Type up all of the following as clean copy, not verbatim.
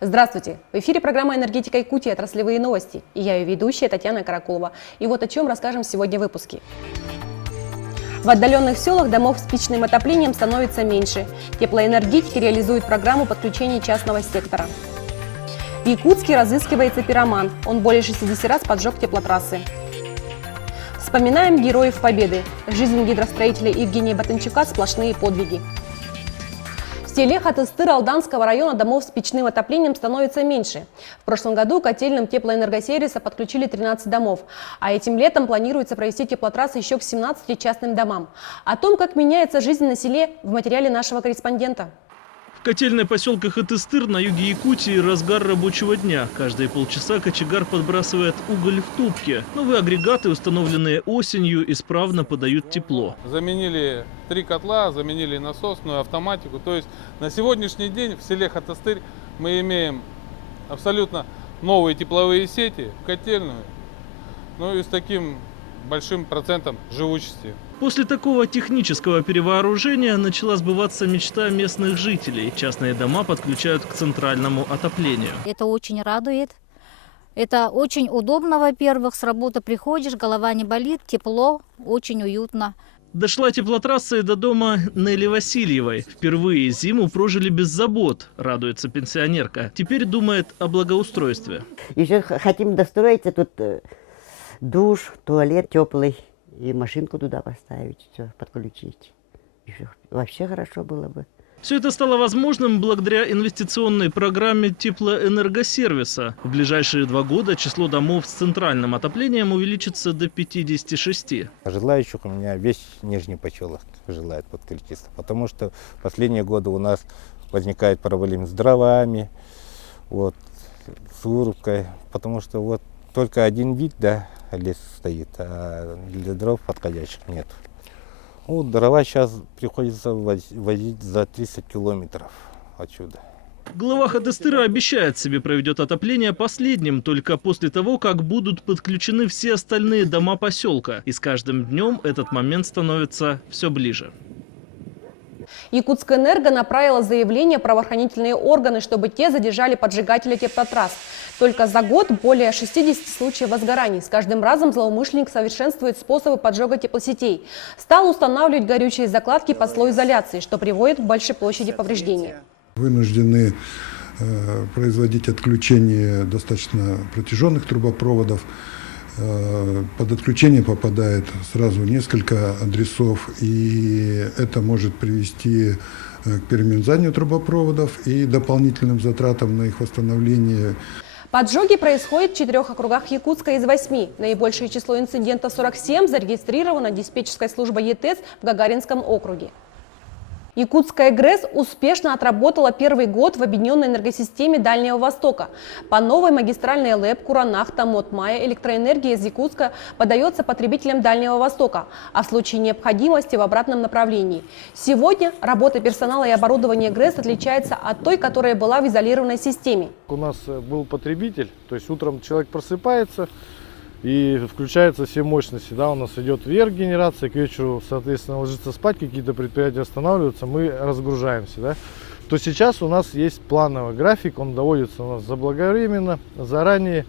Здравствуйте! В эфире программа «Энергетика Якутии. Отраслевые новости». И я ее ведущая Татьяна Каракулова. И вот о чем расскажем сегодня в выпуске. В отдаленных селах домов с печным отоплением становится меньше. Теплоэнергетики реализуют программу подключения частного сектора. В Якутске разыскивается пироман. Он более 60 раз поджег теплотрассы. Вспоминаем героев Победы. Жизнь гидростроителя Евгения Батанчука – сплошные подвиги. В селе Хатыстыр Алданского района домов с печным отоплением становится меньше. В прошлом году котельным теплоэнергосервиса подключили 13 домов, а этим летом планируется провести теплотрассы еще к 17 частным домам. О том, как меняется жизнь на селе, в материале нашего корреспондента. В котельной поселке Хатыстыр на юге Якутии разгар рабочего дня. Каждые полчаса кочегар подбрасывает уголь в топки. Новые агрегаты, установленные осенью, исправно подают тепло. Заменили 3 котла, заменили насосную, автоматику. То есть на сегодняшний день в селе Хатыстыр мы имеем абсолютно новые тепловые сети, котельную, ну и с таким большим процентом живучести. После такого технического перевооружения начала сбываться мечта местных жителей. Частные дома подключают к центральному отоплению. Это очень радует. Это очень удобно, во-первых, с работы приходишь, голова не болит, тепло, очень уютно. Дошла теплотрасса и до дома Нелли Васильевой. Впервые зиму прожили без забот, радуется пенсионерка. Теперь думает о благоустройстве. Еще хотим достроить тут душ, туалет теплый. И машинку туда поставить, все, подключить. Еще вообще хорошо было бы. Все это стало возможным благодаря инвестиционной программе теплоэнергосервиса. В ближайшие 2 года число домов с центральным отоплением увеличится до 56. Желающих у меня весь нижний поселок желает подключиться. Потому что в последние годы у нас возникают проблемы с дровами, с вырубкой. Потому что только один вид, лес стоит, а для дров подходящих нет. Дрова сейчас приходится возить за 30 километров отсюда. Глава Хатыстыра обещает себе проведет отопление последним, только после того, как будут подключены все остальные дома поселка. И с каждым днем этот момент становится все ближе. Якутскэнерго направила заявление в правоохранительные органы, чтобы те задержали поджигателя теплотрасс. Только за год более 60 случаев возгораний. С каждым разом злоумышленник совершенствует способы поджога теплосетей. Стал устанавливать горючие закладки под слой изоляции, что приводит к большой площади повреждений. Вынуждены производить отключение достаточно протяженных трубопроводов. Под отключение попадает сразу несколько адресов, и это может привести к перемерзанию трубопроводов и дополнительным затратам на их восстановление. Поджоги происходят в 4 округах Якутска из 8. Наибольшее число инцидентов 47 зарегистрировано диспетчерской службой ЕТЭС в Гагаринском округе. Якутская ГРЭС успешно отработала первый год в объединенной энергосистеме Дальнего Востока. По новой магистральной ЛЭП Куранах-Тамот-Мая электроэнергия из Якутска подается потребителям Дальнего Востока, а в случае необходимости в обратном направлении. Сегодня работа персонала и оборудования ГРЭС отличается от той, которая была в изолированной системе. У нас был потребитель, то есть утром человек просыпается и включаются все мощности. У нас идет вверх генерация, к вечеру, соответственно, ложится спать, какие-то предприятия останавливаются, мы разгружаемся. То сейчас у нас есть плановый график, он доводится у нас заблаговременно, заранее.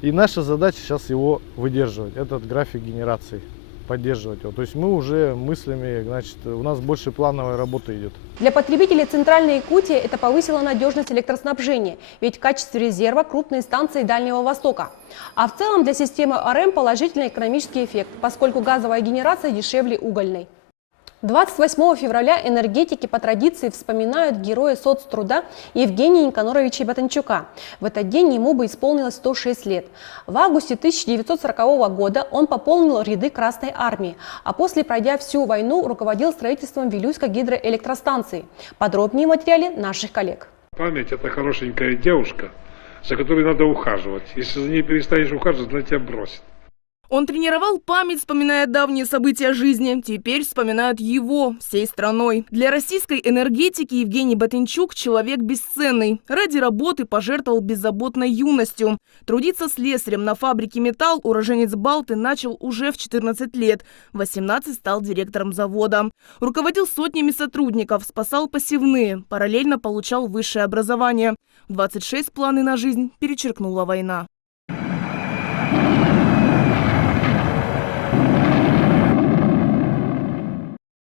И наша задача сейчас его выдерживать, этот график генерации, поддерживать его. То есть мы уже мыслями, у нас больше плановой работы идет. Для потребителей Центральной Якутии это повысило надежность электроснабжения, ведь в качестве резерва крупные станции Дальнего Востока. А в целом для системы АРЭМ положительный экономический эффект, поскольку газовая генерация дешевле угольной. 28 февраля энергетики по традиции вспоминают героя соцтруда Евгения Никаноровича Батанчука. В этот день ему бы исполнилось 106 лет. В августе 1940 года он пополнил ряды Красной армии, а после, пройдя всю войну, руководил строительством Вилюйской гидроэлектростанции. Подробнее в материале наших коллег. Память – это хорошенькая девушка, за которой надо ухаживать. Если за ней перестанешь ухаживать, она тебя бросит. Он тренировал память, вспоминая давние события жизни. Теперь вспоминают его всей страной. Для российской энергетики Евгений Батанчук – человек бесценный. Ради работы пожертвовал беззаботной юностью. Трудиться слесарем на фабрике «Металл» уроженец Балты начал уже в 14 лет. В 18 стал директором завода. Руководил сотнями сотрудников, спасал посевные, параллельно получал высшее образование. 26 планы на жизнь перечеркнула война.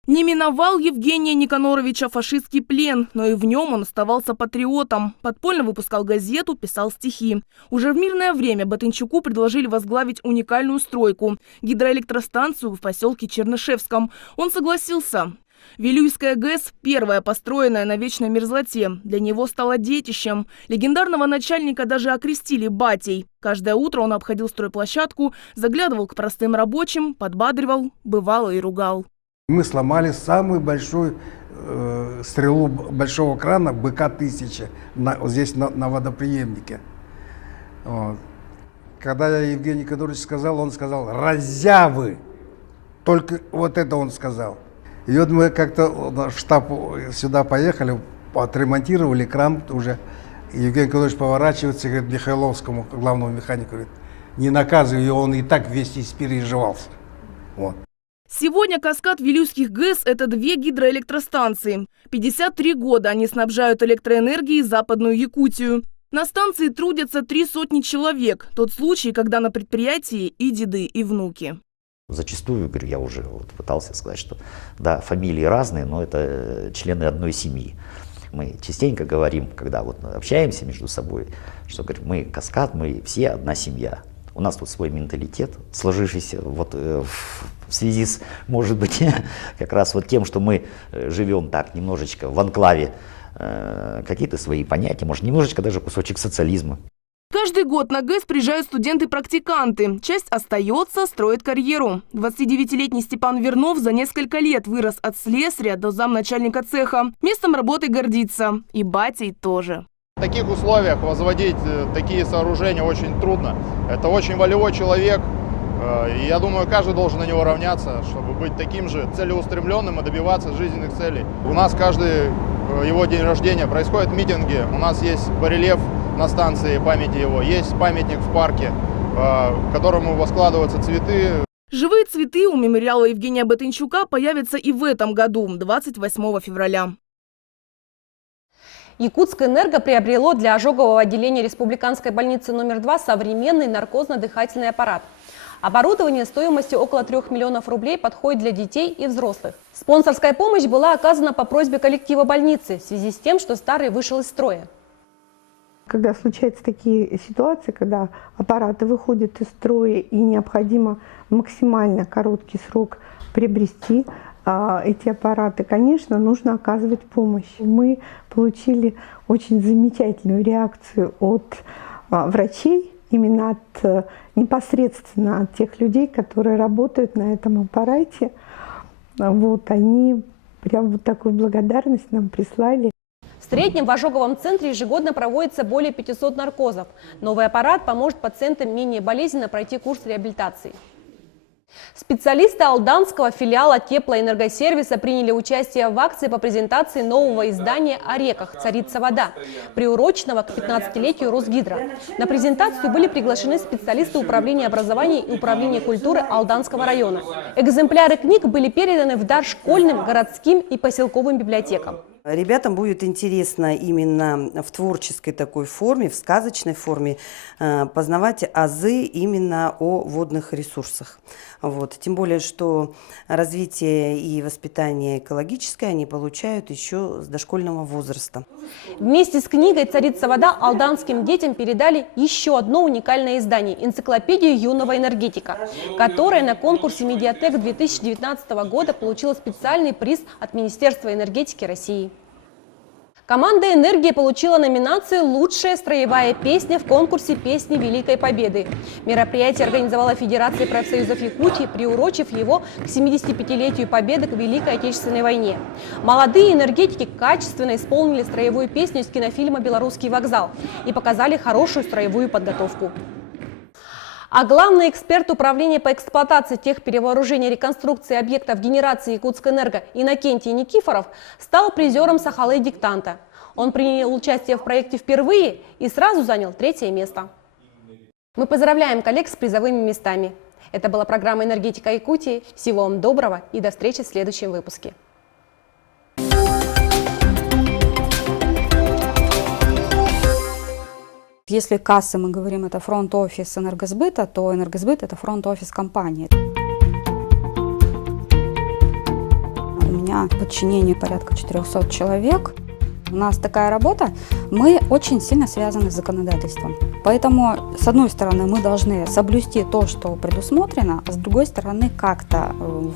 Не миновал Евгения Никаноровича фашистский плен, но и в нем он оставался патриотом. Подпольно выпускал газету, писал стихи. Уже в мирное время Батынчуку предложили возглавить уникальную стройку – гидроэлектростанцию в поселке Чернышевском. Он согласился. Вилюйская ГЭС – первая, построенная на вечной мерзлоте. Для него стала детищем. Легендарного начальника даже окрестили батей. Каждое утро он обходил стройплощадку, заглядывал к простым рабочим, подбадривал, бывало и ругал. Мы сломали самую большую стрелу большого крана БК-1000 здесь на водоприемнике. Вот. Когда Евгений Никонорович сказал, он сказал «разявы». Только вот это он сказал. И вот мы как-то в штаб сюда поехали, отремонтировали кран уже. Евгений Никонорович поворачивается и говорит Михайловскому, главному механику, говорит, не наказывай его, он и так весь испереживался. Вот. Сегодня каскад Вилюйских ГЭС – это 2 гидроэлектростанции. 53 года они снабжают электроэнергией Западную Якутию. На станции трудятся 300 человек. Тот случай, когда на предприятии и деды, и внуки. Зачастую, говорю, я уже пытался сказать, что да, фамилии разные, но это члены одной семьи. Мы частенько говорим, когда общаемся между собой, что говорим, мы каскад, мы все одна семья. У нас тут свой менталитет, сложившийся в связи с, может быть, как раз тем, что мы живем так немножечко в анклаве, какие-то свои понятия, может, немножечко даже кусочек социализма. Каждый год на ГЭС приезжают студенты-практиканты. Часть остается, строит карьеру. 29-летний Степан Вернов за несколько лет вырос от слесаря до замначальника цеха. Местом работы гордится. И батей тоже. В таких условиях возводить такие сооружения очень трудно. Это очень волевой человек. И я думаю, каждый должен на него равняться, чтобы быть таким же целеустремленным и добиваться жизненных целей. У нас каждый его день рождения происходят митинги. У нас есть барельеф на станции памяти его, есть памятник в парке, к которому воскладываются цветы. Живые цветы у мемориала Евгения Батынчука появятся и в этом году, 28 февраля. Якутскэнерго приобрело для ожогового отделения Республиканской больницы номер 2 современный наркозно-дыхательный аппарат. Оборудование стоимостью около 3 миллионов рублей подходит для детей и взрослых. Спонсорская помощь была оказана по просьбе коллектива больницы в связи с тем, что старый вышел из строя. Когда случаются такие ситуации, когда аппараты выходят из строя и необходимо в максимально короткий срок приобрести эти аппараты, конечно, нужно оказывать помощь. Мы получили очень замечательную реакцию от врачей, именно непосредственно от тех людей, которые работают на этом аппарате. Они прям такую благодарность нам прислали. В среднем в ожоговом центре ежегодно проводится более 500 наркозов. Новый аппарат поможет пациентам менее болезненно пройти курс реабилитации. Специалисты алданского филиала теплоэнергосервиса приняли участие в акции по презентации нового издания о реках «Царица вода», приуроченного к 15-летию Росгидро. На презентацию были приглашены специалисты управления образования и управления культуры Алданского района. Экземпляры книг были переданы в дар школьным, городским и поселковым библиотекам. Ребятам будет интересно именно в творческой такой форме, в сказочной форме познавать азы именно о водных ресурсах. Тем более, что развитие и воспитание экологическое они получают еще с дошкольного возраста. Вместе с книгой «Царица вода» алданским детям передали еще одно уникальное издание – энциклопедию юного энергетика, которая на конкурсе «Медиатек» 2019 года получила специальный приз от Министерства энергетики России. Команда «Энергия» получила номинацию «Лучшая строевая песня» в конкурсе «Песни Великой Победы». Мероприятие организовала Федерация профсоюзов Якутии, приурочив его к 75-летию Победы к Великой Отечественной войне. Молодые энергетики качественно исполнили строевую песню из кинофильма «Белорусский вокзал» и показали хорошую строевую подготовку. А главный эксперт управления по эксплуатации техперевооружения и реконструкции объектов генерации Якутскэнерго Иннокентий Никифоров стал призером Сахалы-диктанта. Он принял участие в проекте впервые и сразу занял 3-е место. Мы поздравляем коллег с призовыми местами. Это была программа «Энергетика Якутии». Всего вам доброго и до встречи в следующем выпуске. Если кассы, мы говорим, это фронт-офис энергосбыта, то энергосбыт – это фронт-офис компании. У меня в подчинении порядка 400 человек. У нас такая работа, мы очень сильно связаны с законодательством. Поэтому, с одной стороны, мы должны соблюсти то, что предусмотрено, а с другой стороны, как-то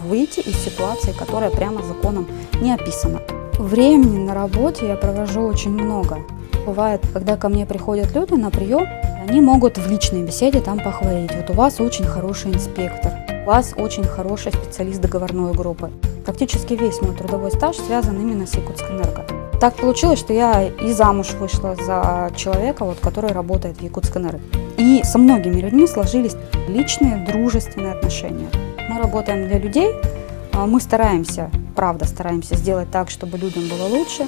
выйти из ситуации, которая прямо законом не описана. Времени на работе я провожу очень много. Бывает, когда ко мне приходят люди на прием, они могут в личной беседе там похвалить. Вот у вас очень хороший инспектор, у вас очень хороший специалист договорной группы. Практически весь мой трудовой стаж связан именно с Якутскэнерго. Так получилось, что я и замуж вышла за человека, который работает в Якутскэнерго. И со многими людьми сложились личные, дружественные отношения. Мы работаем для людей, мы стараемся, правда стараемся сделать так, чтобы людям было лучше.